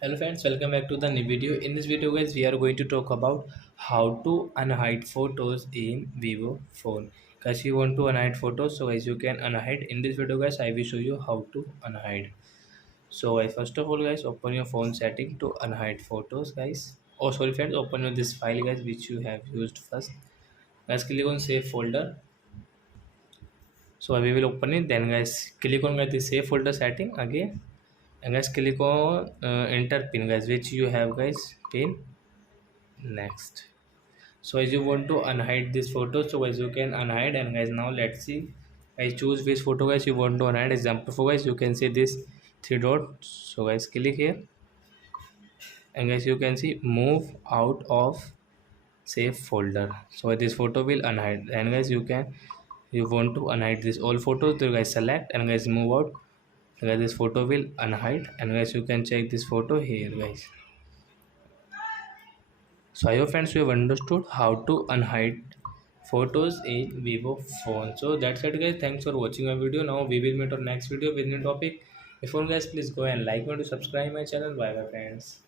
Hello friends, welcome back to the new video. In this video guys, we are going to talk about how to unhide photos in Vivo phone. Guys, you want to unhide photos, so guys you can unhide. In this video guys, I will show you how to unhide. So guys, first of all guys, open your phone setting to unhide photos guys. Oh sorry friends, open your this file guys which you have used first. Guys, click on save folder. So we will open it. Then guys, click on the save folder setting again. And guys, click on enter pin guys which you have guys pin. Next, so as you want to unhide this photo, so guys you can unhide. And guys, now let's see, I choose which photo guys you want to unhide. Example for guys, you can see this three dots. So guys, click here. And guys, you can see move out of save folder. So this photo will unhide. And guys, you want to unhide this all photos, so guys select and guys move out. And guys, this photo will unhide. And guys, you can check this photo here guys. So I hope friends you have understood how to unhide photos in Vivo phone. So that's it guys. Thanks for watching my video. Now we will meet on next video with new topic. Before guys, please go and like and subscribe my channel. Bye bye friends.